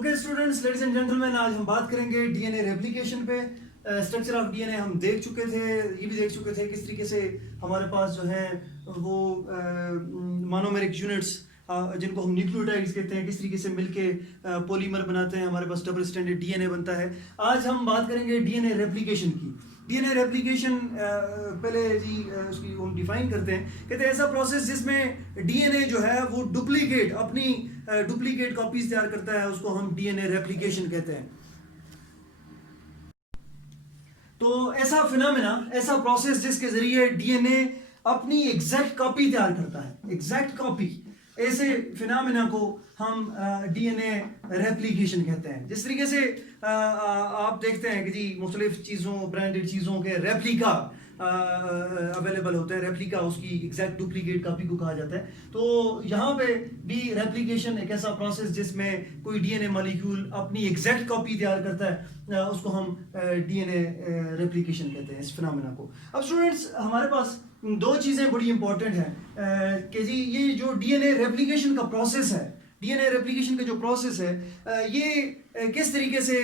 Okay students, ladies and gentleman, आज हम बात करेंगे डीएनए रेप्लिकेशन पे। स्ट्रक्चर ऑफ डीएनए हम देख चुके थे, ये भी देख चुके थे किस तरीके से हमारे पास जो है वो मोनोमेरिक यूनिट्स जिनको हम न्यूक्लियोटाइड्स कहते हैं, किस तरीके से मिलके पॉलीमर बनाते हैं, हमारे पास डबल स्ट्रैंडेड डीएनए बनता है। आज हम बात करेंगे डीएनए रेप्लिकेशन की। डीएनए रेप्लिकेशन पहले जी उसकी हम डिफाइन करते हैं, कहते हैं ऐसा प्रोसेस जिसमें डीएनए जो है वो डुप्लीकेट अपनी डुप्लीकेट कॉपीज तैयार करता है, उसको हम डीएनए रेप्लिकेशन कहते हैं। तो ऐसा फिनोमेना, ऐसा प्रोसेस जिसके जरिए डीएनए अपनी एग्जैक्ट कॉपी तैयार करता है, एग्जैक्ट कॉपी, ऐसे फिनोमेना को हम डीएनए रेप्लिकेशन कहते हैं। जिस तरीके से आप देखते हैं कि जी मुख्तलिफ चीज़ों, ब्रांडेड चीज़ों के रेप्लिका अवेलेबल होते हैं, रेप्लिका उसकी एग्जैक्ट डुप्लीकेट कॉपी को कहा जाता है। तो यहाँ पे भी रेप्लिकेशन एक ऐसा प्रोसेस जिसमें कोई डीएनए मॉलिक्यूल अपनी एग्जैक्ट कॉपी तैयार करता है, उसको हम डीएनए रेप्लिकेशन कहते हैं, इस फिनोमेना को। अब स्टूडेंट्स, हमारे पास दो चीज़ें बड़ी इंपॉर्टेंट हैं कि जी ये जो डीएनए रेप्लिकेशन का प्रोसेस है, डीएनए रेप्लिकेशन का जो प्रोसेस है ये किस तरीके से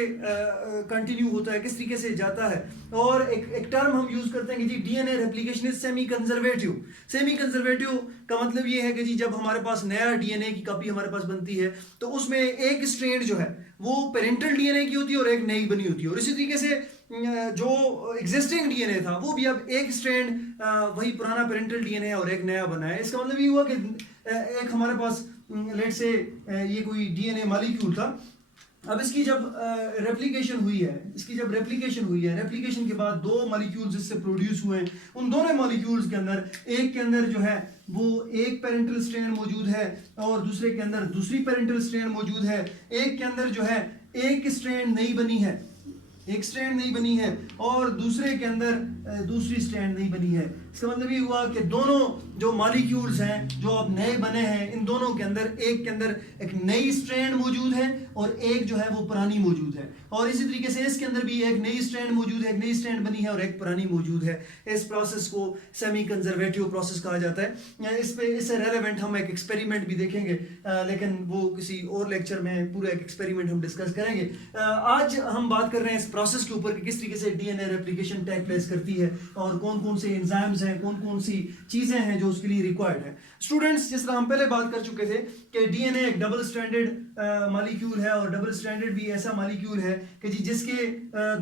कंटिन्यू होता है, किस तरीके से जाता है। और एक टर्म हम यूज करते हैं कि जी DNA replication is semi conservative. Semi conservative का मतलब ये है कि जी जब हमारे पास नया डीएनए की कॉपी हमारे पास बनती है तो उसमें एक स्ट्रैंड जो है वो पेरेंटल डीएनए की होती है और एक नई बनी होती है। और इसी तरीके से जो एग्जिस्टिंग डीएनए था वो भी अब एक स्ट्रैंड वही पुराना पेरेंटल डीएनए है और एक नया बना है। इसका मतलब ये हुआ कि एक हमारे पास लेट से ये कोई डीएनए मॉलिक्यूल था, अब इसकी जब रेप्लिकेशन हुई है, रेप्लिकेशन के बाद दो मॉलिक्यूल्स इससे प्रोड्यूस हुए हैं। उन दोनों मॉलिक्यूल्स के अंदर एक के अंदर जो है वो एक पेरेंटल स्ट्रैंड मौजूद है और दूसरे के अंदर दूसरी पेरेंटल स्ट्रैंड मौजूद है। एक के अंदर जो है एक स्ट्रैंड नहीं बनी है, एक स्ट्रैंड नहीं बनी है, और दूसरे के अंदर दूसरी स्ट्रैंड नहीं बनी है। इसका मतलब ये हुआ कि दोनों जो मॉलिक्यूल्स हैं जो अब नए बने हैं, इन दोनों के अंदर एक के अंदर एक नई स्ट्रैंड मौजूद है और एक जो है वो पुरानी मौजूद है। और इसी तरीके से इसके अंदर भी एक नई स्ट्रैंड मौजूद है, एक नई स्ट्रैंड बनी है और एक पुरानी मौजूद है। इस प्रोसेस को सेमी कंजर्वेटिव प्रोसेस कहा जाता है। इससे रेलेवेंट हम एक एक्सपेरिमेंट भी देखेंगे, लेकिन वो किसी और लेक्चर में पूरा एक एक्सपेरिमेंट हम डिस्कस करेंगे। आज हम बात कर रहे हैं इस प्रोसेस के ऊपर कि किस तरीके से डीएनए रेप्लिकेशन टेक प्लेस करती है और कौन कौन से एंजाइम्स हैं, कौन कौन सी चीजें हैं जो उसके लिए रिक्वायर्ड है। स्टूडेंट्स, जिस तरह हम पहले बात कर चुके थे कि डीएनए एक डबल स्ट्रैंडेड मॉलिक्यूल है और डबल स्ट्रैंडेड भी ऐसा मॉलिक्यूल है कि जी जिसके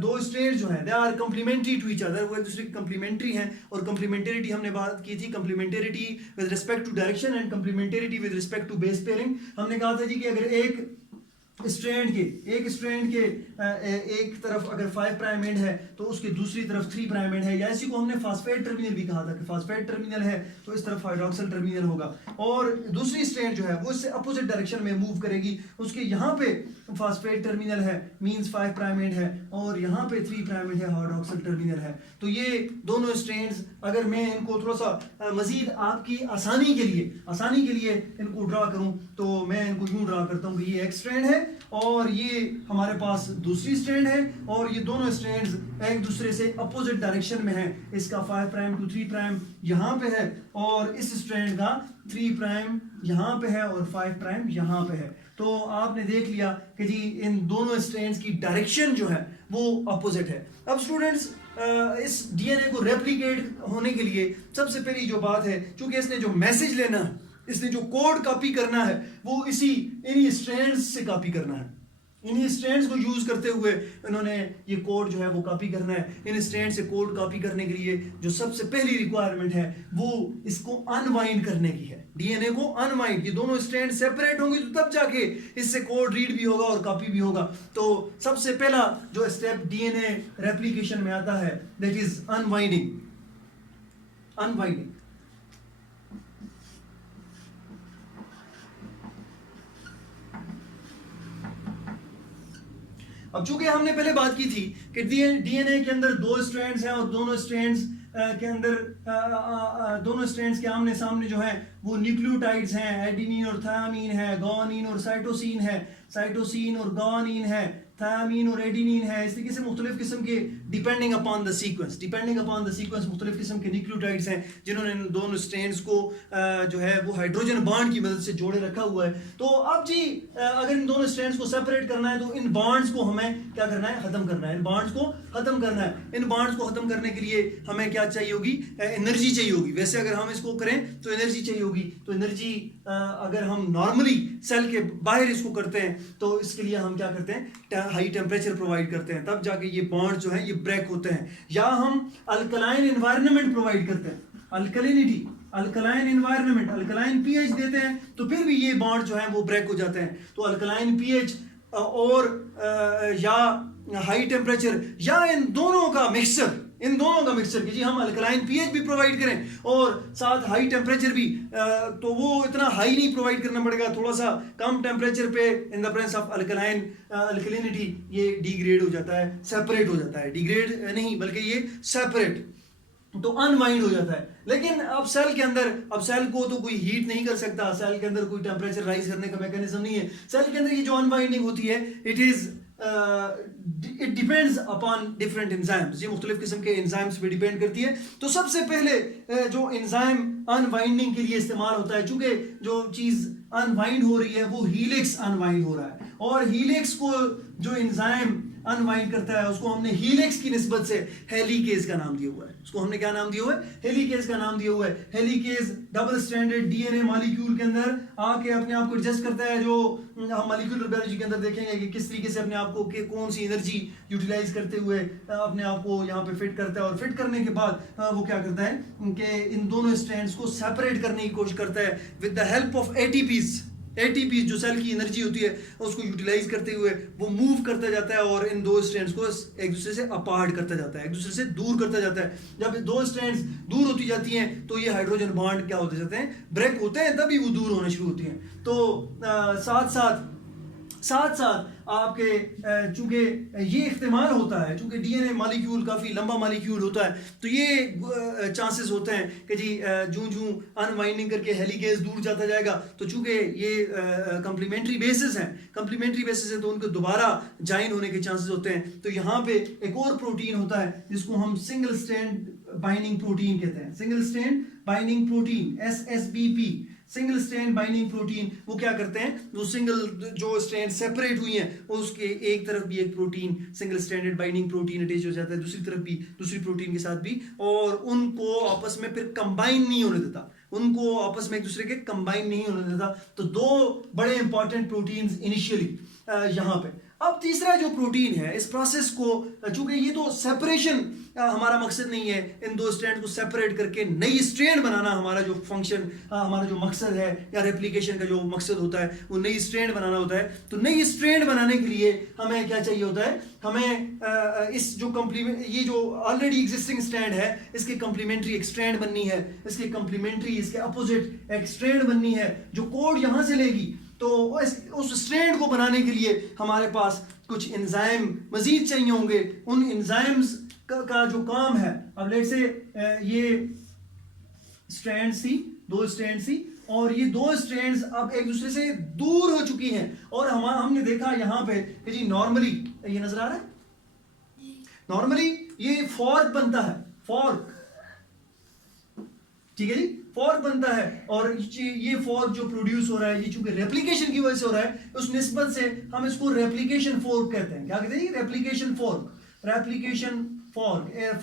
दो स्ट्रैंड जो हैं they are complementary to each other, वो एक दूसरे की कंप्लीमेंट्री हैं। और कंप्लीमेंटेरिटी हमने बात की थी, complementarity with respect to direction and complementarity with respect to base pairing. हमने कहा था जी कि अगर एक स्ट्रैंड के एक तरफ अगर 5 प्राइम एंड है तो उसकी दूसरी तरफ 3 प्राइम एंड है, या इसी को हमने फास्फेट टर्मिनल भी कहा था कि फास्फेट टर्मिनल है तो इस तरफ हाइड्रोक्सिल टर्मिनल होगा। और दूसरी स्ट्रैंड जो है वो इससे अपोजिट डायरेक्शन में मूव करेगी, उसके यहाँ पे फास्फेट टर्मिनल है मींस 5 प्राइम एंड है और यहाँ पे 3 प्राइम एंड है, हाइड्रोक्सिल टर्मिनल है। तो ये दोनों स्ट्रैंड्स अगर मैं इनको थोड़ा सा मजीद आपकी आसानी के लिए इनको ड्रा करूं तो मैं इनको यूं ड्रा करता हूं कि ये एक स्ट्रैंड है और ये हमारे पास दूसरी स्ट्रैंड है और ये दोनों स्ट्रैंड्स एक दूसरे से अपोजिट डायरेक्शन में है। इसका 5 प्राइम टू 3 प्राइम यहाँ पे है और इस स्ट्रैंड का 3 प्राइम यहाँ पे है और 5 प्राइम यहाँ पे है। तो आपने देख लिया कि जी इन दोनों स्ट्रैंड्स की डायरेक्शन जो है वो अपोजिट है। अब स्टूडेंट्स, इस डीएनए को रेप्लिकेट होने के लिए सबसे पहली जो बात है, चूंकि इसने जो मैसेज लेना है, इसने जो कोड कॉपी करना है वो इन्हीं स्ट्रैंड्स से कॉपी करना है। इन्हीं स्ट्रैंड्स को यूज करते हुए इन्होंने ये कोड जो है वो कॉपी करना है। इन स्ट्रैंड से कोड कॉपी करने के लिए जो सबसे पहली रिक्वायरमेंट है वो इसको अनवाइंड करने की है। डीएनए को अनवाइंड, ये दोनों स्ट्रैंड सेपरेट होंगे तो तब जाके इससे कोड रीड भी होगा और कॉपी भी होगा। तो सबसे पहला जो स्टेप डीएनए रेप्लिकेशन में आता है दैट इज अनवाइंडिंग। अब चूंकि हमने पहले बात की थी कि डीएनए के अंदर दो स्ट्रैंड्स हैं और दोनों स्ट्रैंड्स के अंदर दोनों स्ट्रैंड्स के आमने सामने जो है वो न्यूक्लियोटाइड्स हैं, एडेनिन और थायमीन है, गुआनिन और साइटोसिन है, साइटोसिन और गुआनिन है, थायामीन और एडेनिन है, इस तरीके से मुख्तलिफ किस्म के डिपेंडिंग अपॉन द सीक्वेंस मुख्तलिफ किस्म के न्यूक्लियोटाइड्स हैं जिन्होंने इन दोनों स्ट्रेंड्स को जो है वो हाइड्रोजन बॉन्ड की मदद से जोड़े रखा हुआ है। तो अब जी अगर इन दोनों स्ट्रेंड्स को सेपरेट करना है तो इन बॉन्ड्स को हमें क्या करना है, खत्म करना है। इन बॉन्ड्स को खत्म करना है। इन बॉन्ड्स को खत्म करने के लिए हमें क्या चाहिए होगी, एनर्जी चाहिए होगी। वैसे अगर हम इसको करें तो एनर्जी चाहिए होगी। तो एनर्जी अगर हम नॉर्मली सेल के बाहर इसको करते हैं तो इसके लिए हम क्या करते हैं, हाई टेम्परेचर प्रोवाइड करते हैं, तब जाके ये बॉन्ड जो है ये ब्रेक होते हैं। या हम अल्कलाइन एनवायरनमेंट प्रोवाइड करते हैं, alkalinity, alkaline environment, alkaline pH देते हैं तो फिर भी ये बॉन्ड जो है वो ब्रेक हो जाते हैं। तो अल्कलाइन पीएच और या हाई टेम्परेचर या इन दोनों का मिक्सचर कि जी हम अल्कलाइन पीएच भी प्रोवाइड करें और साथ हाई टेम्परेचर भी, तो वो इतना हाई नहीं प्रोवाइड करना पड़ेगा, थोड़ा सा कम टेम्परेचर पे in the presence of alkalinity ये डिग्रेड हो जाता है, सेपरेट हो जाता है। डिग्रेड नहीं बल्कि ये सेपरेट, तो अनवाइंड हो जाता है। लेकिन अब सेल के अंदर, अब सेल को तो कोई हीट नहीं कर सकता, सेल के अंदर कोई टेम्परेचर राइज करने का मैकेनिज्म नहीं है। सेल के अंदर ये जो अनवाइंडिंग होती है it depends upon different enzymes, ये मुख्तलिफ किस्म के एंजाइम्स पे डिपेंड करती है। तो सबसे पहले जो एंजाइम अनवाइंडिंग के लिए इस्तेमाल होता है, चूंकि जो चीज अनवाइंड हो रही है वो हीलिक्स अनवाइंड हो रहा है, और हीलिक्स को जो एंजाइम अनवाइंड करता है उसको हमने हीलिक्स की निस्बत से हेलिकेज का नाम दिया हुआ है। उसको हमने क्या नाम दिया हुआ है, हेलिकेज का नाम दिया हुआ है। Helicase double stranded DNA molecule के अंदर आके अपने आप को एडजस्ट करता है, जो हम मॉलिक्यूलर बायोलॉजी के अंदर देखेंगे कि किस तरीके से अपने आप को कौन सी एनर्जी यूटिलाइज करते हुए अपने आप को यहाँ पे फिट करता है, और फिट करने के बाद वो क्या करता है कि इन दोनों स्ट्रैंड्स को सेपरेट करने की कोशिश करता है with the help of ATPs जो सेल की एनर्जी होती है उसको यूटिलाइज करते हुए वो मूव करता जाता है और इन दो स्ट्रैंड्स को एक दूसरे से अपार्ट करता जाता है, एक दूसरे से दूर करता जाता है। जब दो स्ट्रैंड्स दूर होती जाती हैं तो ये हाइड्रोजन बॉन्ड क्या होते जाते हैं, ब्रेक होते हैं, तभी वो दूर होना शुरू होती हैं। तो साथ साथ आपके चूंकि ये इख्तिमाल होता है, चूंकि डीएनए मॉलिक्यूल काफ़ी लंबा मॉलिक्यूल होता है, तो ये चांसेस होते हैं कि जी जूं अनवाइंडिंग करके हेलिकेज दूर जाता जाएगा, तो चूंकि ये कम्प्लीमेंट्री बेसिस हैं तो उनको दोबारा ज्वाइन होने के चांसेस होते हैं। तो यहाँ पे एक और प्रोटीन होता है जिसको हम सिंगल स्ट्रैंड बाइंडिंग प्रोटीन कहते हैं, single strand binding protein SSBP, single strand binding protein. वो क्या करते हैं, वो सिंगल जो स्ट्रैंड सेपरेट हुई हैं उसके एक तरफ भी एक protein single stranded binding protein attach हो जाता है, दूसरी तरफ भी दूसरी प्रोटीन के साथ भी, और उनको आपस में फिर कंबाइन नहीं होने देता, उनको आपस में एक दूसरे के कंबाइन नहीं होने देता। तो दो बड़े इंपॉर्टेंट प्रोटीन्स इनिशियली यहाँ पे। अब तीसरा जो प्रोटीन है, इस प्रोसेस को, चूंकि ये तो सेपरेशन हमारा मकसद नहीं है, इन दो स्ट्रैंड को सेपरेट करके नई स्ट्रैंड बनाना हमारा जो फंक्शन, हमारा जो मकसद है, या रेप्लिकेशन का जो मकसद होता है वो नई स्ट्रैंड बनाना होता है। तो नई स्ट्रैंड बनाने के लिए हमें क्या चाहिए होता है, हमें इस जो ये जो ऑलरेडी एग्जिस्टिंग स्ट्रैंड है इसके कम्प्लीमेंट्री एक स्ट्रैंड बननी है, इसके कम्प्लीमेंट्री इसके अपोजिट एक स्ट्रैंड बननी है जो कोड यहाँ से लेगी। तो उस स्ट्रैंड को बनाने के लिए हमारे पास कुछ एंजाइम मजीद चाहिए होंगे। उन एंजाइम्स का जो काम है, अब लेट से ये स्ट्रैंड सी, दो स्ट्रैंड सी, और ये दो स्ट्रैंड्स अब एक दूसरे से दूर हो चुकी हैं, और हमने देखा यहाँ पे कि जी नॉर्मली ये नजर आ रहा है, नॉर्मली ये फॉर्क बनता है, फॉर्क, ठीक है जी, फॉर्क बनता है, और ये फॉर्क जो प्रोड्यूस हो रहा है ये चूंकि रेप्लिकेशन की वजह से हो रहा है, उस निस्बत से हम इसको रेप्लिकेशन फॉर्क कहते हैं। क्या कहते हैं, replication fork,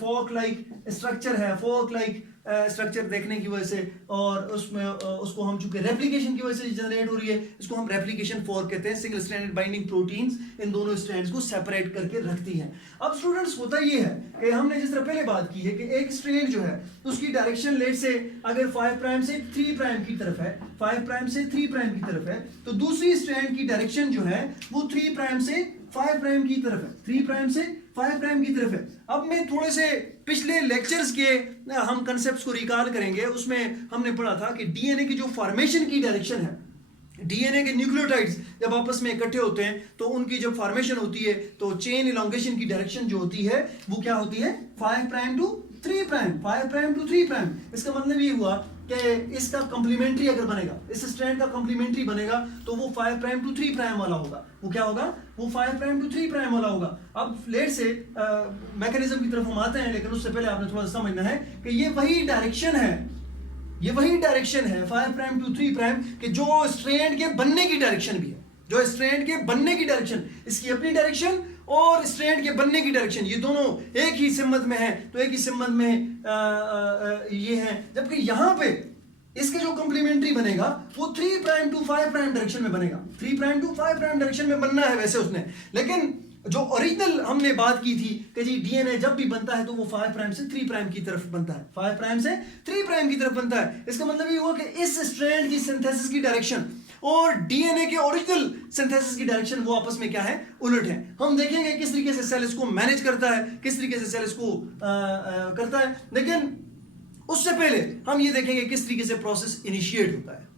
fork like structure है, फॉर्क लाइक स्ट्रक्चर देखने की वजह से, और उसमें उसको हम चूंकि रेप्लिकेशन की वजह से जनरेट हो रही है, इसको हम रेप्लिकेशन फॉर्क कहते हैं। सिंगल स्ट्रैंडेड बाइंडिंग प्रोटीन्स इन दोनों स्ट्रैंड्स को सेपरेट करके रखती हैं। अब स्टूडेंट्स होता ये है कि हमने जिस तरह पहले बात की है कि एक स्ट्रैंड जो है उसकी डायरेक्शन लेट से अगर 5 प्राइम से 3 प्राइम की तरफ है, 5 प्राइम से 3 प्राइम की तरफ है, तो दूसरी स्ट्रैंड की डायरेक्शन जो है वो 3 प्राइम से 5 प्राइम की तरफ है, 3 प्राइम से 5 प्राइम की तरफ है। अब मैं थोड़े से पिछले लेक्चर्स के हम कंसेप्ट्स को रिकॉल करेंगे, उसमें हमने पढ़ा था कि डीएनए की जो फॉर्मेशन की डायरेक्शन है, डीएनए के न्यूक्लियोटाइड्स जब आपस में इकट्ठे होते हैं तो उनकी जब फॉर्मेशन होती है तो चेन इलोंगेशन की डायरेक्शन जो होती है वो क्या होती है, 5 prime to 3 prime, 5 prime to 3 prime. इसका मतलब ये हुआ कि इसका कॉम्प्लीमेंट्री अगर बनेगा, इस स्ट्रैंड का कॉम्प्लीमेंट्री बनेगा तो वो 5 प्राइम टू 3 प्राइम वाला होगा। वो क्या होगा? वो 5 प्राइम टू 3 प्राइम वाला होगा। अब लेट से मैकेनिज्म की तरफ हम आते हैं, लेकिन उससे पहले आपने थोड़ा समझना है कि ये वही डायरेक्शन है, ये वही डायरेक्शन है 5 प्राइम टू 3 प्राइम कि जो स्ट्रैंड के बनने की डायरेक्शन भी है, जो स्ट्रैंड के बनने की डायरेक्शन, इसकी अपनी डायरेक्शन और स्ट्रैंड के बनने की डायरेक्शन, ये दोनों एक ही सिमत में है, तो एक ही सिमत में ये है। जबकि यहां पे इसके जो कॉम्प्लीमेंट्री बनेगा वो 3 प्राइम टू 5 प्राइम डायरेक्शन में बनेगा, 3 प्राइम टू 5 प्राइम डायरेक्शन में बनना है वैसे उसने। लेकिन जो ओरिजिनल हमने बात की थी कि जी डीएनए जब भी बनता है तो वो 5 प्राइम से 3 प्राइम की तरफ बनता है, 5 प्राइम से 3 प्राइम की तरफ बनता है। इसका मतलब ये हुआ कि इस स्ट्रैंड की सिंथेसिस की डायरेक्शन और डीएनए के ओरिजिनल सिंथेसिस की डायरेक्शन वो आपस में क्या है? उलट है। हम देखेंगे किस तरीके से सेल इसको मैनेज करता है, किस तरीके से सेल इसको करता है, लेकिन उससे पहले हम ये देखेंगे किस तरीके से प्रोसेस इनिशिएट होता है।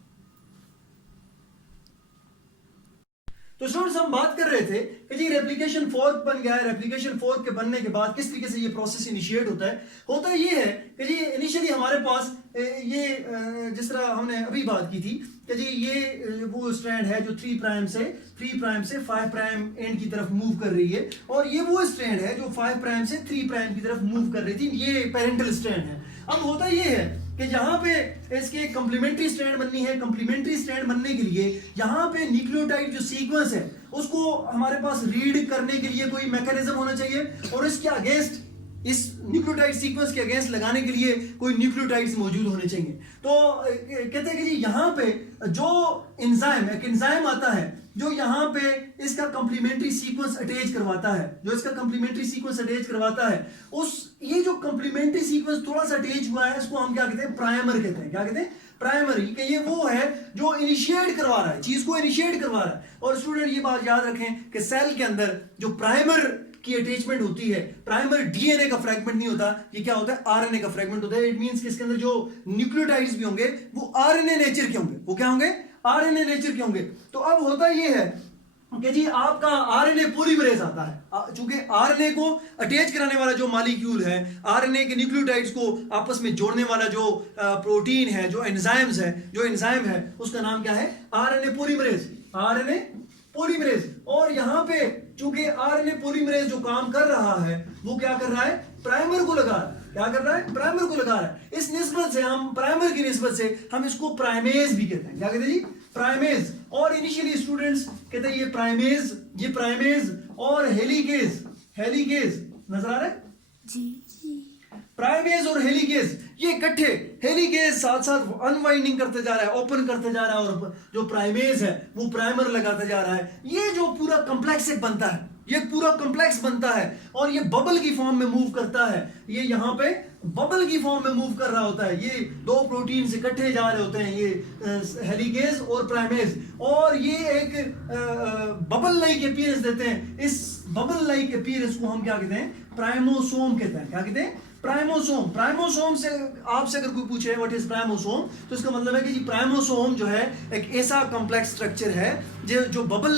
तो स्टूडेंट्स हम बात कर रहे थे कि जी रेप्लिकेशन फोर्क बन गया है, रेप्लिकेशन फोर्क के बनने के बाद किस तरीके से ये प्रोसेस इनिशिएट होता है। होता ये है कि जी इनिशियली हमारे पास ये जिस तरह हमने अभी बात की थी कि जी ये वो स्ट्रैंड है जो 3 प्राइम से 5 प्राइम एंड की तरफ मूव कर रही है, और ये वो स्ट्रैंड है जो 5 प्राइम से 3 प्राइम की तरफ मूव कर रही थी, ये पेरेंटल स्ट्रैंड है। अब होता ये है कि यहाँ पे इसके कॉम्प्लीमेंट्री स्ट्रैंड बननी है, कॉम्प्लीमेंट्री स्ट्रैंड बनने के लिए यहाँ पे न्यूक्लियोटाइड जो सीक्वेंस है उसको हमारे पास रीड करने के लिए कोई मैकेनिज्म होना चाहिए, और इसके अगेंस्ट, इस न्यूक्लियोटाइड सीक्वेंस के अगेंस्ट लगाने के लिए कोई न्यूक्लियोटाइड्स मौजूद होने चाहिए। तो कहते हैं कि जी यहाँ पे जो एंजाइम, एक एंजाइम आता है जो यहाँ पे इसका कॉम्प्लीमेंट्री सीक्वेंस अटैच करवाता है, जो इसका कॉम्प्लीमेंट्री सीक्वेंस अटैच करवाता है, उस ये जो कॉम्प्लीमेंट्री सीक्वेंस थोड़ा सा अटैच हुआ है इसको हम क्या कहते हैं? प्राइमर कहते हैं। क्या कहते हैं? प्राइमरी। कि ये वो है जो इनिशिएट करवा रहा है, चीज को इनिशिएट करवा रहा है। और स्टूडेंट ये बात याद रखें कि सेल के अंदर जो प्राइमर की अटैचमेंट होती है, प्राइमर डीएनए का फ्रैगमेंट नहीं होता, ये क्या होता है? आरएनए का फ्रैगमेंट होता है। इट मींस कि इसके अंदर जो न्यूक्लियोटाइड्स भी होंगे वो आरएनए नेचर के होंगे। वो क्या होंगे? आरएनए नेचर के होंगे। तो अब होता ये है कि जी आपका आरएनए पॉलीमरेज आता है, चूंकि आरएनए को अटैच कराने वाला जो मॉलिक्यूल है, आरएनए के न्यूक्लियोटाइड्स को आपस में जोड़ने वाला जो प्रोटीन है, जो एंजाइम्स है, जो एंजाइम है उसका नाम क्या है? RNA polymerase. RNA polymerase. और यहां पे चूंकि आरएनए पॉलीमरेज जो काम कर रहा है वो क्या कर रहा है? प्राइमर को लगा रहा है। क्या कर रहा है? प्राइमर को लगा रहा है। इस निस्बत से हम प्राइमर की निस्बत से हम इसको प्राइमेज भी कहते हैं। क्या कहते हैं जी? प्राइमेज। और इनिशियली स्टूडेंट्स कहते हैं ये प्राइमेज और हेलिकेज नजर आ रहा है जी। प्राइमेज और हेलिकेज ये इकट्ठे, हेलिकेज साथ साथ अनवाइंडिंग करते जा रहा है, ओपन करते जा रहा है, और जो प्राइमेज है वो प्राइमर लगाते जा रहा है। ये जो पूरा कॉम्प्लेक्स एक बनता है, ये पूरा कॉम्प्लेक्स बनता है और ये बबल की फॉर्म में मूव करता है। ये यहाँ पे बबल की फॉर्म में मूव कर रहा होता है। ये दो प्रोटीन इकट्ठे जा रहे होते हैं, ये हेलिकेज और प्राइमेज, और ये एक बबल लाइक अपीयरेंस देते हैं। इस बबल लाइक अपीयरेंस को हम क्या कहते हैं? प्राइमोसोम कहते हैं। क्या कहते हैं? प्राइमोसोम। प्राइमोसोम से आपसे अगर कोई पूछे व्हाट इज प्राइमोसोम, तो इसका मतलब है कि जी प्राइमोसोम जो है एक ऐसा कॉम्प्लेक्स स्ट्रक्चर है जो बबल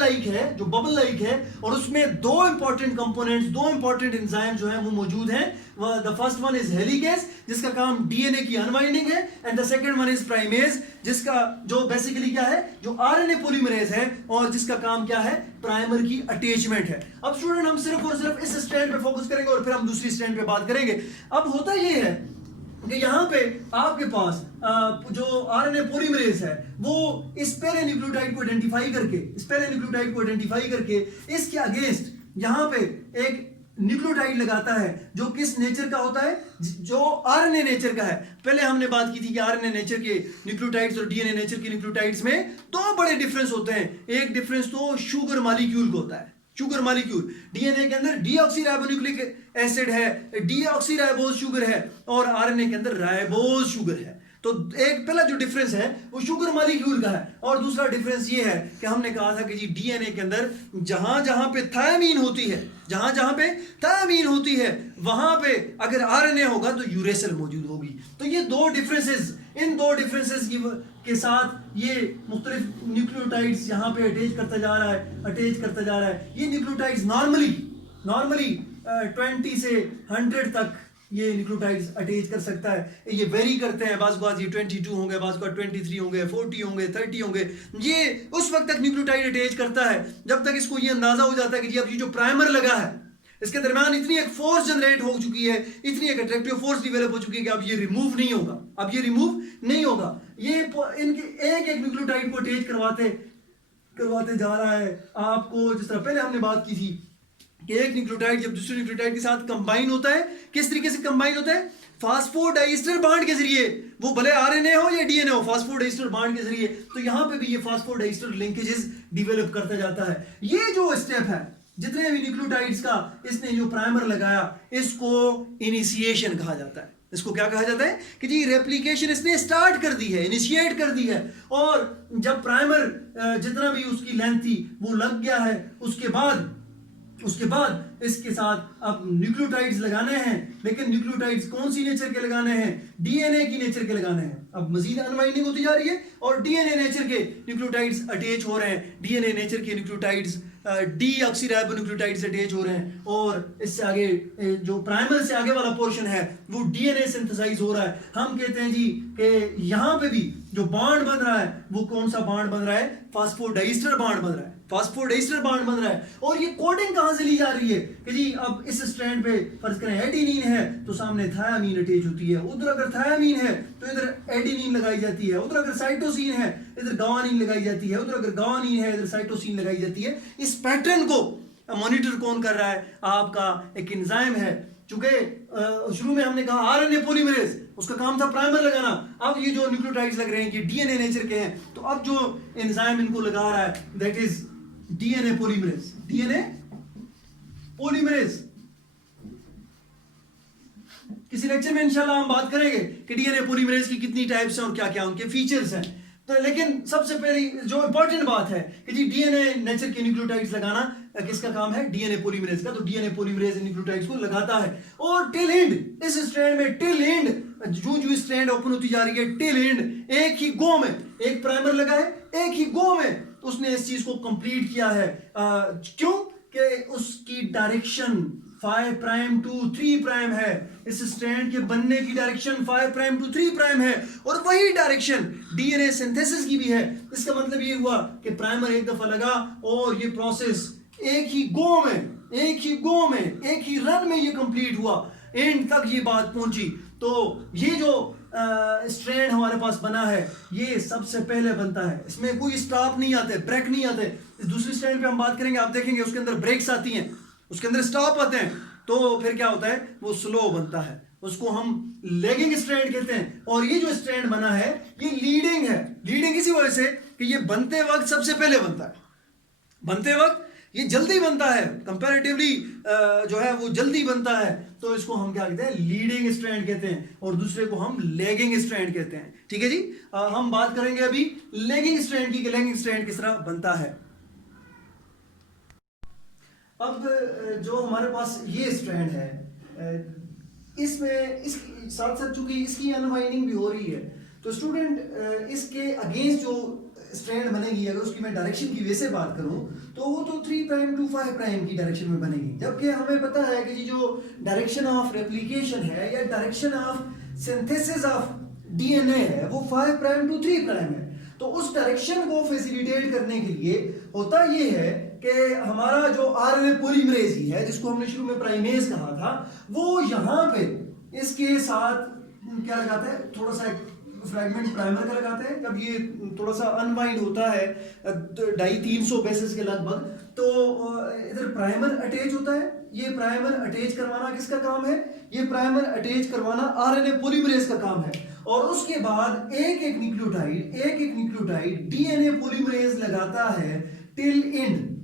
लाइक है, और उसमें दो इंपॉर्टेंट कंपोनेंट्स, दो इंपॉर्टेंट एंजाइम जो है वो मौजूद हैं। The first one is helicase जिसका काम डीएनए की अनवाइंडिंग है, and the second one is primase जिसका जो बेसिकली क्या है? जो आरएनए पॉलीमरेज है और जिसका काम क्या है? प्राइमर की अटैचमेंट है। अब स्टूडेंट हम सिर्फ और सिर्फ इस स्ट्रैंड पे फोकस करेंगे और फिर हम दूसरी स्ट्रैंड पे बात करेंगे। अब होता ये है कि यहाँ पे आपके पास जो आरएनए पॉलीमरेज है वो इस पहले न्यूक्लियोटाइड को आइडेंटिफाई करके इसके अगेंस्ट यहाँ पे एक न्यूक्लियोटाइड लगाता है जो किस नेचर का होता है? जो आरएनए नेचर का है। पहले हमने बात की थी कि आरएनए नेचर के न्यूक्लियोटाइड्स और डीएनए नेचर के न्यूक्लियोटाइड्स में दो बड़े डिफरेंस होते हैं। एक डिफरेंस तो शुगर मॉलिक्यूल को होता है। शुगर मॉलिक्यूल डीएनए के अंदर डीऑक्सीराइबोन्यूक्लिक एसिड है, डीऑक्सीराइबोज शुगर है, और आरएनए के अंदर राइबोज शुगर है। तो एक पहला जो डिफरेंस है वो शुगर मॉलिक्यूल का है, और दूसरा डिफरेंस ये है कि हमने कहा था कि जी डीएनए के अंदर जहां जहां पे थायमीन होती है वहां पे अगर आरएनए होगा तो यूरेसिल मौजूद होगी। तो ये दो डिफरेंसेस, इन दो डिफरेंसेस के साथ ये मुख्तलिफ न्यूक्लियोटाइड्स यहाँ पे अटैच करता जा रहा है। ये न्यूक्लियोटाइड्स नॉर्मली 20 से 100 तक ये न्यूक्लियोटाइड्स अटैच कर सकता है। ये वेरी करते हैं, बाज़ बाज़ ये 22 होंगे, बाज़ बाज़ 23 होंगे, 40 होंगे, 30 होंगे। ये उस वक्त तक न्यूक्लियोटाइड अटैच करता है जब तक इसको ये अंदाजा हो जाता है कि जी अब ये जो प्राइमर लगा है इसके दरमियान इतनी एक फोर्स जनरेट हो चुकी है, इतनी एक अट्रैक्टिव फोर्स डिवेलप हो चुकी है कि अब ये रिमूव नहीं होगा, अब ये रिमूव नहीं होगा। ये इनके एक एक न्यूक्लियोटाइड को अटैच करवाते जा रहा है आपको। जिस तरह पहले हमने बात की थी कि एक न्यूक्लियोटाइड जब दूसरे न्यूक्लियोटाइड के साथ कंबाइन होता है, किस तरीके से कंबाइन होता है? फास्फोडाइस्टर बॉन्ड के जरिए, वो भले आरएनए हो या डीएनए हो, फास्फोडाइस्टर बॉन्ड के जरिए। तो यहां पे भी ये फास्फोडाइस्टर लिंकेजेस डिवेलप करता जाता है। ये जो स्टेप है, जितने भी न्यूक्लियोटाइड्स का इसने जो प्राइमर लगाया, इसको इनिशिएशन कहा जाता है। इसको क्या कहा जाता है कि जी रेप्लिकेशन इसने स्टार्ट कर दी है, इनिशिएट कर दी है। और जब प्राइमर जितना भी उसकी लेंथ थी वो लग गया है, उसके बाद इसके साथ अब न्यूक्लियोटाइड्स लगाने हैं। लेकिन न्यूक्लियोटाइड्स कौन सी नेचर के लगाने हैं? डीएनए की नेचर के लगाने हैं। अब मजीद अनवाइंडिंग होती जा रही है और डीएनए नेचर के न्यूक्लियोटाइड्स अटैच हो रहे हैं। डीएनए नेचर के न्यूक्लियोटाइड्स डीऑक्सीराइबोन्यूक्लियोटाइड्स अटैच हो रहे हैं। और इससे आगे जो प्राइमर से आगे वाला पोर्शन है वो डीएनए सिंथेसाइज हो रहा है। हम कहते हैं जी कि यहां पे भी जो बॉन्ड बन रहा है वो कौन सा बॉन्ड बन रहा है? फास्फोडाइस्टर बॉन्ड बन रहा है, फास्फोडाइस्टर बॉन्ड बन रहा है। और ये कोडिंग कहां से ली जा रही है कि जी अब इस स्ट्रैंड पे फर्ज करें एडेनिन है तो सामने थायामीन अटैच होती है, उधर अगर थायामीन है तो इधर एडेनिन लगाई जाती है, उधर अगर साइटोसिन है इधर गावानीन लगाई जाती है, उधर अगर गावानीन है इधर साइटोसिन लगाई जाती है। इस पैटर्न को मॉनिटर कौन कर रहा है? आपका एक एंजाइम है। चूंकि शुरू में हमने कहा आरएनए पॉलीमरेज, उसका काम था प्राइमर लगाना। अब ये जो न्यूक्लियोटाइड्स लग रहे हैं ये डीएनए नेचर के हैं, तो अब जो एंजाइम इनको लगा रहा है that is DNA polymerase. DNA polymerase किसी लेक्चर में इंशाल्लाह हम बात करेंगे कि डीएनए पॉलीमरेज की कितनी टाइप्स हैं और क्या क्या उनके फीचर्स हैं। तो लेकिन सबसे पहली जो इंपॉर्टेंट बात है कि जी डीएनए नेचर के न्यूक्लियोटाइड्स लगाना किसका काम है? डीएनए पॉलीमरेज का। तो डीएनए पॉलीमरेज न्यूक्लियोटाइड्स को लगाता है और टिल एंड, इस स्ट्रैंड में टिल एंड, जो स्ट्रैंड ओपन होती जा रही है टिल एंड, एक ही गो में एक प्राइमर लगा है, एक ही गो में उसने इस चीज को कंप्लीट किया है। क्यों? कि उसकी डायरेक्शन 5 प्राइम टू 3 प्राइम है। इस स्ट्रैंड के बनने की डायरेक्शन 5 प्राइम टू 3 प्राइम है और वही डायरेक्शन डीएनए सिंथेसिस की भी है। इसका मतलब ये हुआ कि प्राइमर एक दफा लगा और ये प्रोसेस एक ही गो में एक ही रन में ये कंप्लीट हुआ, एंड तक ये बात पहुंची। तो ये जो स्ट्रैंड हमारे पास बना है ये सबसे पहले बनता है, इसमें कोई स्टॉप नहीं आते, ब्रेक नहीं आते। इस दूसरी स्ट्रैंड पे हम बात करेंगे, आप देखेंगे उसके अंदर ब्रेक्स आती हैं, उसके अंदर स्टॉप आते हैं। तो फिर क्या होता है? वो स्लो बनता है, उसको हम लैगिंग स्ट्रैंड कहते हैं। और ये जो स्ट्रैंड बना है ये लीडिंग है। लीडिंग इसी वजह से कि ये बनते वक्त सबसे पहले बनता है, बनते वक्त ये जल्दी बनता है, कंपैरेटिवली जो है वो जल्दी बनता है। तो इसको हम क्या कहते हैं? लीडिंग स्ट्रैंड कहते हैं, और दूसरे को हम लैगिंग स्ट्रैंड कहते हैं। ठीक है जी। हम बात करेंगे अभी लैगिंग स्ट्रैंड की, लैगिंग स्ट्रैंड किस तरह बनता है। अब जो हमारे पास ये स्ट्रैंड है, इसमें इसके साथ साथ चूंकि इसकी अनवाइंडिंग भी हो रही है, तो स्टूडेंट इसके अगेंस्ट जो स्ट्रैंड बनेगी, अगर उसकी मैं डायरेक्शन की वैसे बात करूं तो वो तो 3 प्राइम टू 5 प्राइम की डायरेक्शन में बनेगी। जबकि हमें पता है कि जो डायरेक्शन ऑफ रेप्लिकेशन है या direction of synthesis of DNA है वो 5 प्राइम टू 3 प्राइम है। तो उस डायरेक्शन को फैसिलिटेट करने के लिए होता ये है कि हमारा जो आरएनए पॉलीमरेज ही है, जिसको हमने शुरू में प्राइमेज कहा था, वो यहाँ पे इसके साथ क्या लगाता है? थोड़ा सा फ्रैगमेंट प्राइमर का लगाते हैं। जब ये थोड़ा सा अनवाइंड होता है 250-300 बेसिस के लगभग, तो इधर प्राइमर अटैच होता है। ये प्राइमर अटैच करवाना किसका काम है? ये प्राइमर अटैच करवाना आरएनए पॉलीमरेज का काम है। और उसके बाद एक एक न्यूक्लियोटाइड डीएनए पॉलीमरेज लगाता है टिल एंड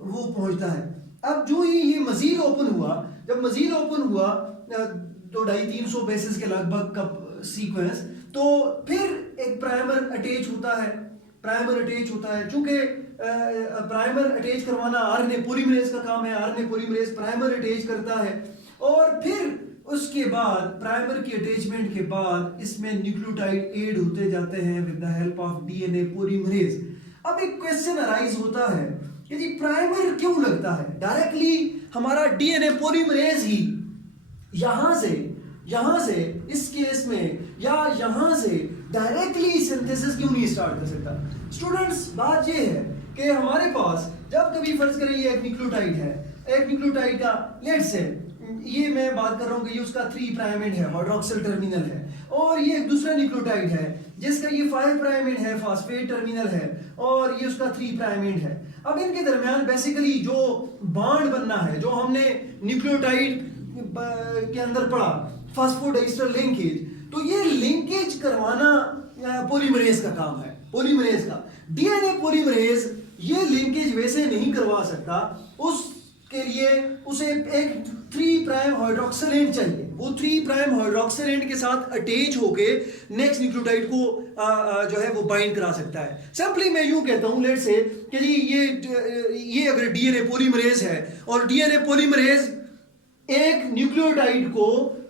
वो पहुंचता है। अब जो ये मजीद ओपन हुआ, जब मजीद ओपन हुआ 250-300 बेसिस के लगभग का सीक्वेंस, तो फिर एक प्राइमर अटैच होता है। चूंकि प्राइमर अटैच करवाना आरएनए पॉलीमरेज का काम है, आरएनए पॉलीमरेज प्राइमर अटैच करता है। और फिर उसके बाद प्राइमर की अटैचमेंट के बाद इसमें न्यूक्लियोटाइड ऐड होते जाते हैं with the help of DNA polymerase. अब एक क्वेश्चन अराइज होता है कि जी प्राइमर क्यों लगता है? डायरेक्टली हमारा डीएनए पॉलीमरेज ही यहां से इस केस में या यहां से डायरेक्टली सिंथेसिस क्यों नहीं स्टार्ट कर सकता? स्टूडेंट्स, बात ये है कि हमारे पास जब कभी फर्ज करें ये एक न्यूक्लियोटाइड है, एक न्यूक्लियोटाइड का लेट्स से ये मैं बात कर रहा हूं कि ये उसका 3 प्राइम एंड है, हाइड्रोक्सिल टर्मिनल है, और ये एक दूसरा न्यूक्लियोटाइड है जिसका ये 5 प्राइम एंड है, फास्फेट टर्मिनल है, और ये उसका 3 प्राइम एंड है। अब इनके दरमियान बेसिकली जो बॉन्ड बनना है, जो हमने न्यूक्लियोटाइड के अंदर पढ़ा, फास्फोडाइस्टर लिंकेज, तो ये लिंकेज करवाना पॉलीमरेज का काम है, पॉलीमरेज का। डीएनए पॉलीमरेज ये लिंकेज वैसे नहीं करवा सकता, उसके लिए उसे एक 3 प्राइम हाइड्रोक्सिल चाहिए। वो 3 प्राइम हाइड्रोक्सिल के साथ अटैच होके नेक्स्ट न्यूक्लियोटाइड को जो है वो बाइंड करा सकता है। सिंपली मैं यूं कहता हूं, लेट्स से कि जी ये अगर डीएनए पॉलीमरेज है और डीएनए पॉलीमरेज एक न्यूक्लियोटाइड को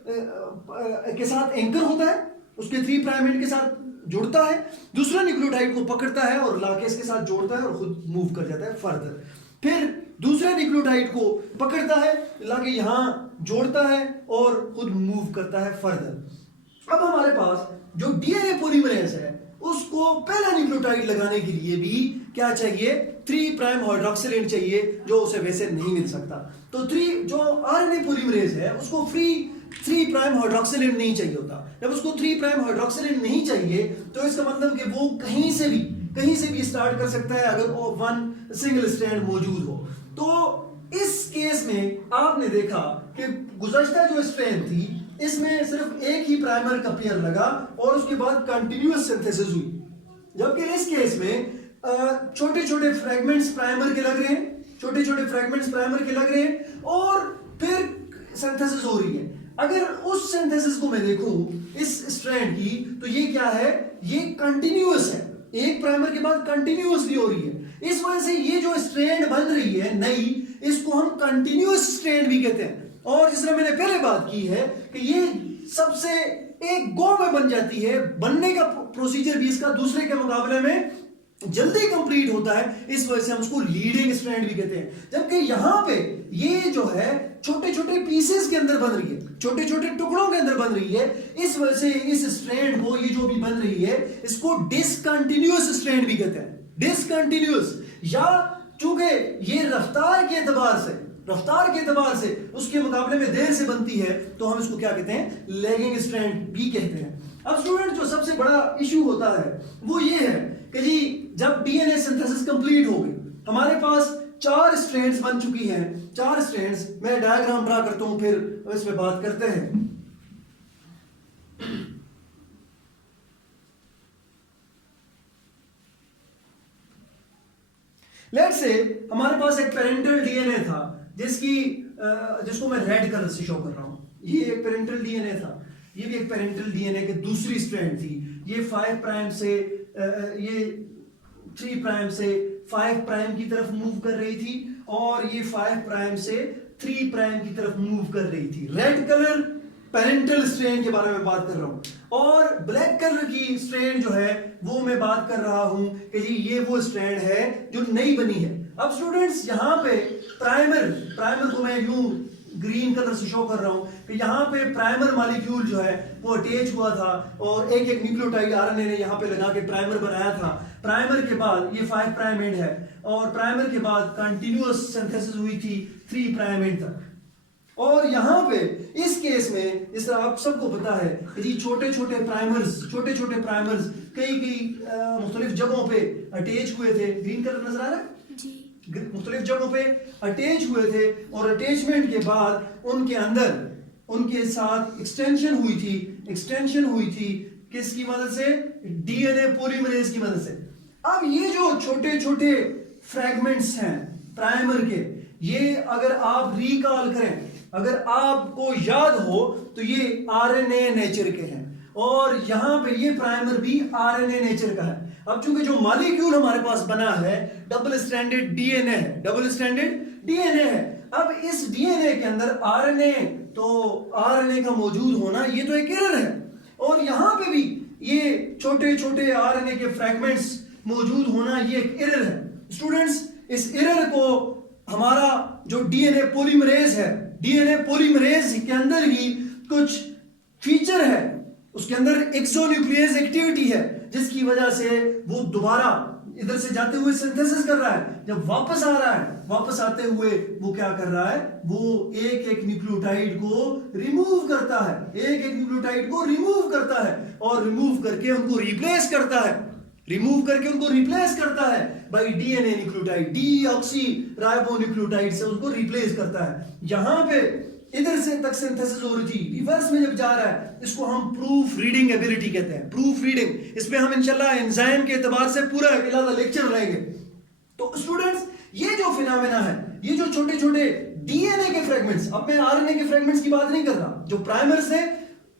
के साथ एंकर होता है, उसके 3 प्राइम एंड के साथ जुड़ता है, दूसरा न्यूक्लियोटाइड को पकड़ता है और लाके इसके साथ जोड़ता है और खुद मूव कर जाता है फर्दर। फिर दूसरे न्यूक्लियोटाइड को पकड़ता है, लाके यहां जोड़ता है और खुद मूव करता है फर्दर। अब हमारे पास जो डीएनए पॉलीमरेज है उसको पहला न्यूक्लियोटाइड लगाने के लिए भी क्या चाहिए? 3 प्राइम हाइड्रोक्सिल चाहिए, जो उसे वैसे नहीं मिल सकता। तो 3 जो आरएनए पॉलीमरेज है उसको 3 प्राइम हाइड्रोक्सिल नहीं चाहिए होता। जब उसको 3 प्राइम हाइड्रोक्सिल नहीं चाहिए तो इसका मतलब कि वो कहीं से भी स्टार्ट कर सकता है अगर वो 1 सिंगल स्ट्रैंड मौजूद हो। तो इस केस में आपने देखा कि गुज़श्ता जो स्ट्रैंड थी इसमें सिर्फ एक ही प्राइमर का पेयर लगा और उसके बाद कंटिन्यूअस सिंथेसिस हुई, जबकि इस केस में छोटे छोटे फ्रैगमेंट्स प्राइमर के लग रहे हैं, और फिर सिंथेसिस हो रही है। अगर उस सिंथेसिस को मैं देखूं इस स्ट्रैंड की, तो ये क्या है? ये कंटिन्यूअस है, एक प्राइमर के बाद कंटिन्यूअसली हो रही है। इस वजह से ये जो स्ट्रैंड बन रही है नई, इसको हम कंटिन्यूअस स्ट्रैंड भी कहते हैं। और जिस तरह मैंने पहले बात की है कि ये सबसे एक गो में बन जाती है, बनने का प्रोसीजर भी इसका दूसरे के मुकाबले में जल्दी कंप्लीट होता है, इस वजह से हम उसको लीडिंग स्ट्रैंड भी कहते हैं। जबकि यहां पे ये जो है छोटे छोटे पीसेस के अंदर बन रही है, छोटे छोटे टुकड़ों के अंदर बन रही है, इस वजह से इस स्ट्रैंड को, ये जो भी बन रही है, इसको डिसकंटिन्यूअस स्ट्रैंड भी कहते हैं। डिसकंटिन्यूअस, या चूंकि ये रफ्तार के एतबार से उसके मुकाबले में देर से बनती है, तो हम इसको क्या कहते हैं? लैगिंग स्ट्रैंड भी कहते हैं। अब स्टूडेंट, जो सबसे बड़ा इशू होता है वो ये है कि जी जब डीएनए सिंथेसिस कंप्लीट हो गई, हमारे पास 4 स्ट्रैंड्स बन चुकी हैं। 4 स्ट्रैंड्स, मैं डायग्राम ड्रा करता हूं, फिर इस पे बात करते हैं। लेट्स से हमारे पास एक पेरेंटल डीएनए था जिसको मैं रेड कलर से शो कर रहा हूं। ये एक पेरेंटल डीएनए था, ये भी एक पेरेंटल डीएनए की दूसरी स्ट्रैंड थी। ये 5 प्राइम से ये 3 प्राइम से 5 प्राइम की तरफ मूव कर रही थी, और ये 5 प्राइम से 3 प्राइम की तरफ मूव कर रही थी। रेड कलर पेरेंटल स्ट्रैंड के बारे में बात कर रहा हूं, और ब्लैक कलर की स्ट्रैंड जो है वो मैं बात कर रहा हूं कि जी ये वो स्ट्रैंड है जो नई बनी है। अब स्टूडेंट्स, यहां पे प्राइमर को मैं यूं ग्रीन कलर से शो कर रहा हूं कि यहाँ पे प्राइमर मॉलिक्यूल जो है वो अटैच हुआ था, और एक न्यूक्लियोटाइड आरएनए ने यहाँ पे लगा के प्राइमर बनाया था। प्राइमर के बाद ये 5 प्राइम एंड है, और प्राइमर के बाद कंटिन्यूअस सिंथेसिस हुई थी 3 प्राइम एंड तक। और यहाँ पे इस केस में, जिस तरह आप सबको पता है कि छोटे छोटे प्राइमर्स कई मुख्तलिफ जगहों पे अटैच हुए थे। ग्रीन कलर नजर आ रहा है जी? मुख्तलिफ जगहों पे अटैच हुए थे, और अटैचमेंट के बाद उनके अंदर उनके साथ एक्सटेंशन हुई थी किसकी मदद से? डीएनए पॉलीमरेज की मदद से। अब ये जो छोटे छोटे फ्रैगमेंट्स हैं प्राइमर के, ये अगर आप रिकॉल करें, अगर आपको याद हो, तो ये आरएनए नेचर के हैं, और यहां पे ये प्राइमर भी आरएनए नेचर का है। अब चूंकि जो मॉलिक्यूल हमारे पास बना है डबल स्ट्रैंडेड डीएनए है, अब इस डीएनए के अंदर आरएनए का मौजूद होना ये तो एक एरर है, और यहां पे भी ये छोटे छोटे आरएनए के फ्रैगमेंट्स मौजूद होना ये एक एरर है। स्टूडेंट्स, इस एरर को हमारा जो डीएनए पॉलीमरेज है, डीएनए पॉलीमरेज के अंदर ही कुछ फीचर है, उसके अंदर एक्सोन्यूक्लियस एक्टिविटी है, जिसकी वजह से वो दोबारा इधर से जाते हुए सिंथेसिस कर रहा है। जब वापस आ रहा है, वापस आते हुए वो क्या कर रहा है, वो एक एक न्यूक्लियोटाइड को रिमूव करता है, एक एक न्यूक्लियोटाइड को रिमूव करता है और रिमूव करके उनको रिप्लेस करता है, रिमूव करके उनको रिप्लेस करता है bye DNA nucleotide, deoxy ribo nucleotide से उसको रिप्लेस करता है। यहां पे इधर से तक सिंथेसिस हो रही थी, रिवर्स में जब जा रहा है, इसको हम प्रूफ रीडिंग एबिलिटी कहते हैं। प्रूफ रीडिंग, इसमें हम इंशाल्लाह एंजाइम के एतबार से पूरा अकेला लेक्चर रहेंगे। तो स्टूडेंट्स, ये जो फिनोमेना है, ये जो छोटे छोटे डीएनए के फ्रेगमेंट्स, अब मैं आरएनए के फ्रेगमेंट्स की बात नहीं कर रहा, जो प्राइमर्स हैं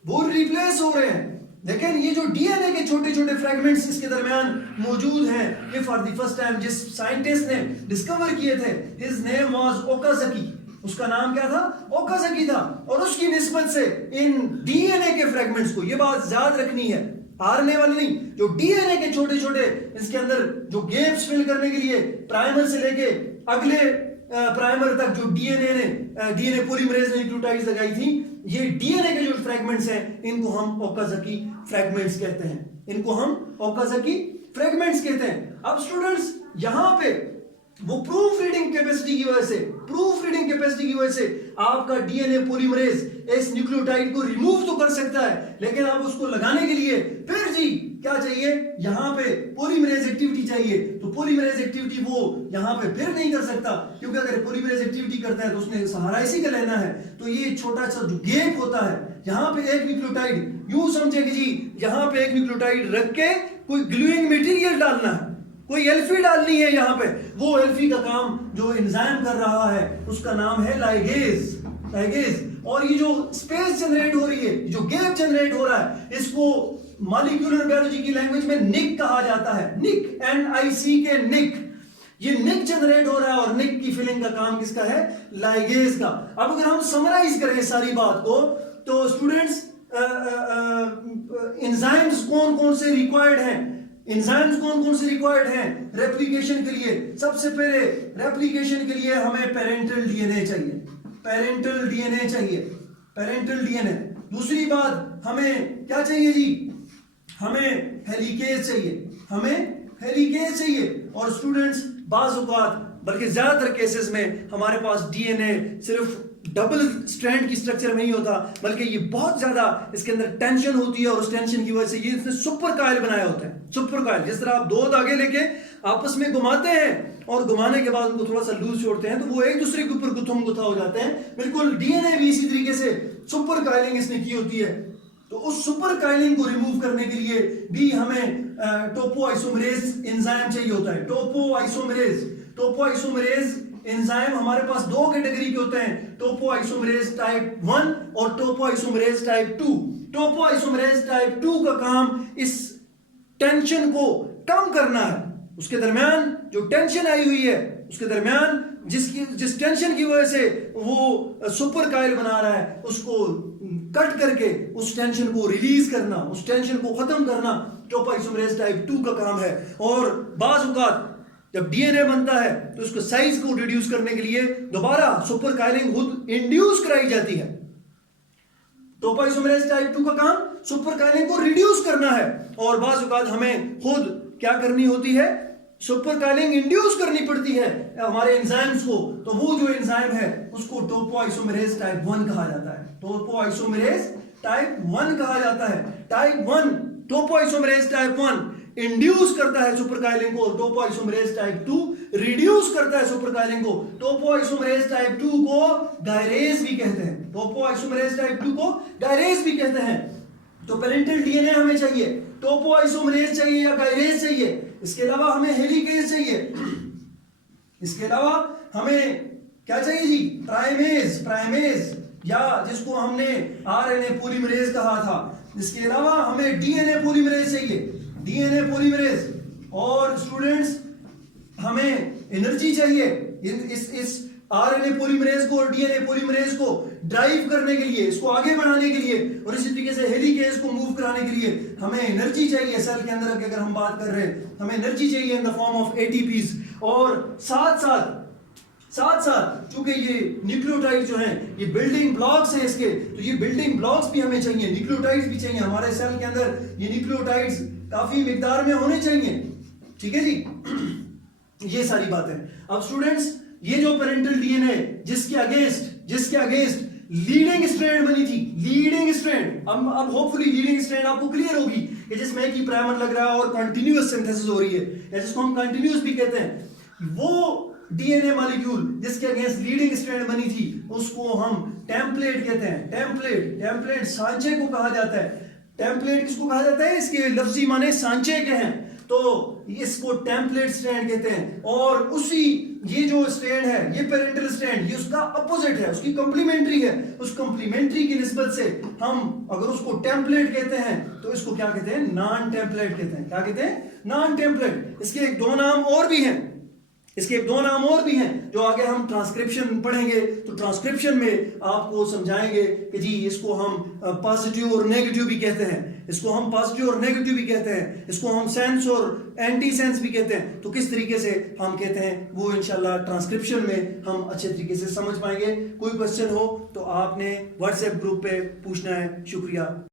वो रिप्लेस हो रहे हैं, लेकिन ये जो डीएनए के छोटे छोटे फ्रेगमेंट्स इसके दरमियान मौजूद हैं, ये फॉर द फर्स्ट टाइम जिस साइंटिस्ट ने डिस्कवर किए थे, हिज नेम वाज ओकाज़की, उसका नाम क्या था, ओकाज़की था। और उसकी निस्बत से इन डीएनए के फ्रेगमेंट्स को, ये बात याद रखनी है, आरएनए वाले नहीं, जो डीएनए के छोटे छोटे इसके अंदर जो गैप्स फिल करने के लिए प्राइमर से लेके अगले प्राइमर तक जो डीएनए पॉलीमरेज ने न्यूक्लियोटाइड्स लगाई थी, ये डीएनए के जो फ्रेगमेंट्स हैं, इनको हम ओकाज़की फ्रेगमेंट्स कहते हैं, इनको हम ओकाज़की फ्रेगमेंट्स कहते हैं। अब स्टूडेंट्स, यहां पे वो प्रूफ रीडिंग कैपेसिटी की वजह से आपका डीएनए पॉलीमरेज इस न्यूक्लियोटाइड को रिमूव तो कर सकता है, लेकिन आप उसको लगाने के लिए फिर जी क्या चाहिए, यहां पे पॉलीमरेज एक्टिविटी चाहिए। तो पॉलीमरेज एक्टिविटी वो यहां पे फिर नहीं कर सकता, क्योंकि अगर पॉलीमरेज एक्टिविटी करता है तो उसने सहारा इसी का लेना है। तो ये छोटा सा जो गैप होता है, यहां पे एक न्यूक्लियोटाइड, यूं समझे कि जी यहां पे एक न्यूक्लियोटाइड रख के कोई ग्लूइंग मटेरियल डालना है, कोई एल्फी डालनी है यहां पे, वो एल्फी का काम जो एंजाइम कर रहा है उसका नाम है लाइगेज। और ये जो स्पेस जनरेट हो रही है, जो गैप जनरेट हो रहा है, इसको मॉलिक्यूलर बायोलॉजी की लैंग्वेज में निक कहा जाता है, निक, NIC निक। ये निक जनरेट हो रहा है और निक की फिलिंग का काम किसका है, लाइगेज का। अब अगर हम समराइज करें सारी बात को, तो स्टूडेंट्स एंजाइम्स कौन कौन से रिक्वायर्ड हैं, एंजाइम्स कौन कौन से रिक्वायर्ड हैं रेप्लिकेशन के लिए। सबसे पहले रेप्लिकेशन के लिए हमें पेरेंटल डीएनए चाहिए, पेरेंटल डीएनए। दूसरी बात, हमें क्या चाहिए जी, हमें हेलिकेज चाहिए। और स्टूडेंट्स, बाज़ औक़ात, बल्कि ज्यादातर केसेस में हमारे पास डीएनए सिर्फ डबल स्ट्रैंड की स्ट्रक्चर में ही होता, बल्कि ये बहुत ज्यादा इसके अंदर टेंशन होती है, और उस टेंशन की वजह से ये इसने सुपर कॉइल बनाए होते हैं। सुपर कॉइल, जिस तरह आप दो धागे लेके आपस में घुमाते हैं और घुमाने के बाद उनको थोड़ा सा लूज छोड़ते हैं, तो वो एक दूसरे के ऊपर गुथम गुथा हो जाते हैं। बिल्कुल डीएनए भी इसी तरीके से सुपर कॉइलिंग इसने की होती है। तो उस सुपर कॉइलिंग को रिमूव करने के लिए भी हमें टोपोआइसोमरेज एंजाइम चाहिए होता है। टोपोआइसोमरेज एंजाइम हमारे पास दो कैटेगरी के होते हैं, टोपोआइसोमरेज टाइप 1 और टोपोआइसोमरेज टाइप 2। टोपोआइसोमरेज टाइप 2 का काम इस टेंशन को कम करना है, उसके दरमियान जो टेंशन आई हुई है, उसके दरमियान जिस टेंशन की वजह से वो सुपर कॉइल बना रहा है, उसको कट करके उस टेंशन को रिलीज करना, उस टेंशन को खत्म करना टोपोआइसोमरेज टाइप 2 का काम है। और बाज़ औक़ात जब डीएनए बनता है तो उसको साइज को रिड्यूस करने के लिए दोबारा सुपर कॉइलिंग खुद इंड्यूस कराई जाती है। टोपोआइसोमरेज टाइप 2 का काम सुपर कॉइलिंग को रिड्यूस करना है, और बाज़ औक़ात हमें खुद क्या करनी होती है, सुपर कॉइलिंग इंड्यूस करनी पड़ती है हमारे एंजाइम्स को। तो वो जो एंजाइम है उसको टोपोआइसोमरेज टाइप 1 कहा जाता है, टोपोआइसोमरेज टाइप 1 कहा जाता है। टाइप 1 टोपोआइसोमरेज टाइप 1 इंड्यूस करता है सुपर कॉइलिंग को, टोपोआइसोमरेज टाइप 2 रिड्यूस करता है सुपर कॉइलिंग को। टोपोआइसोमरेज टाइप 2 को डायरेज भी कहते हैं, टोपोआइसोमरेज टाइप 2 को डायरेज भी कहते हैं। तो पेरेंटल डीएनए हमें चाहिए, टोपोआइसोमरेज चाहिए या गायरेज चाहिए, इसके अलावा हमें हेलिकेज चाहिए, इसके अलावा हमें क्या चाहिए जी, प्राइमेज या जिसको हमने आरएनए पॉलीमरेज कहा था। इसके अलावा हमें डीएनए पॉलीमरेज चाहिए, डीएनए पॉलीमरेज। और स्टूडेंट्स, हमें एनर्जी चाहिए इस आरएनए पॉलीमरेज को और डीएनए पॉलीमरेज को ड्राइव करने के लिए, इसको आगे बढ़ाने के लिए, और इसी तरीके से हेलिकेज को मूव कराने के लिए हमें एनर्जी चाहिए। सेल के अंदर अगर हम बात कर रहे हैं, हमें एनर्जी चाहिए in the form of ATPs. और साथ साथ साथ चूंकि ये न्यूक्लियोटाइड जो है ये बिल्डिंग ब्लॉक्स हैं इसके, तो ये बिल्डिंग ब्लॉक्स भी हमें चाहिए, न्यूक्लियोटाइड्स भी चाहिए हमारे सेल के अंदर, ये न्यूक्लियोटाइड्स काफी मिकदार में होने चाहिए। ठीक है जी, ये सारी बात है। अब स्टूडेंट्स, ये जो पेरेंटल डीएनए जिसके अगेंस्ट लीडिंग स्ट्रैंड बनी थी, लीडिंग स्ट्रैंड, अब होपफुली लीडिंग स्ट्रैंड आपको क्लियर होगी कि जिसमें एक ही प्राइमर लग रहा है और कंटिन्यूअस सिंथेसिस हो रही है, या जिसको हम कंटिन्यूअस भी कहते हैं, वो डीएनए मॉलिक्यूल जिसके अगेंस्ट लीडिंग स्ट्रैंड बनी थी उसको हम टेम्पलेट कहते हैं। टेम्पलेट सांचे को कहा जाता है। टेम्पलेट किसको कहा जाता है? इसके लफ्जी माने सांचे के हैं, तो इसको टेम्पलेट स्ट्रैंड कहते हैं। और उसी ये जो स्ट्रैंड है, ये पेरेंटल स्ट्रैंड, ये उसका अपोजिट है, उसकी कंप्लीमेंट्री है। उस कंप्लीमेंट्री की निस्बत से हम अगर उसको टेम्पलेट कहते हैं तो इसको क्या कहते हैं? नॉन टेम्पलेट कहते हैं। क्या कहते हैं? Non template. इसके दो नाम और भी हैं जो आगे हम ट्रांसक्रिप्शन पढ़ेंगे, तो ट्रांसक्रिप्शन में आपको समझाएंगे कि जी इसको हम पॉजिटिव और नेगेटिव भी कहते हैं, इसको हम पॉजिटिव और नेगेटिव भी कहते हैं, इसको हम सेंस और एंटी सेंस भी कहते हैं। तो किस तरीके से हम कहते हैं वो इंशाल्लाह ट्रांसक्रिप्शन में हम अच्छे तरीके से समझ पाएंगे। कोई क्वेश्चन हो तो आपने व्हाट्सएप ग्रुप पे पूछना है। शुक्रिया।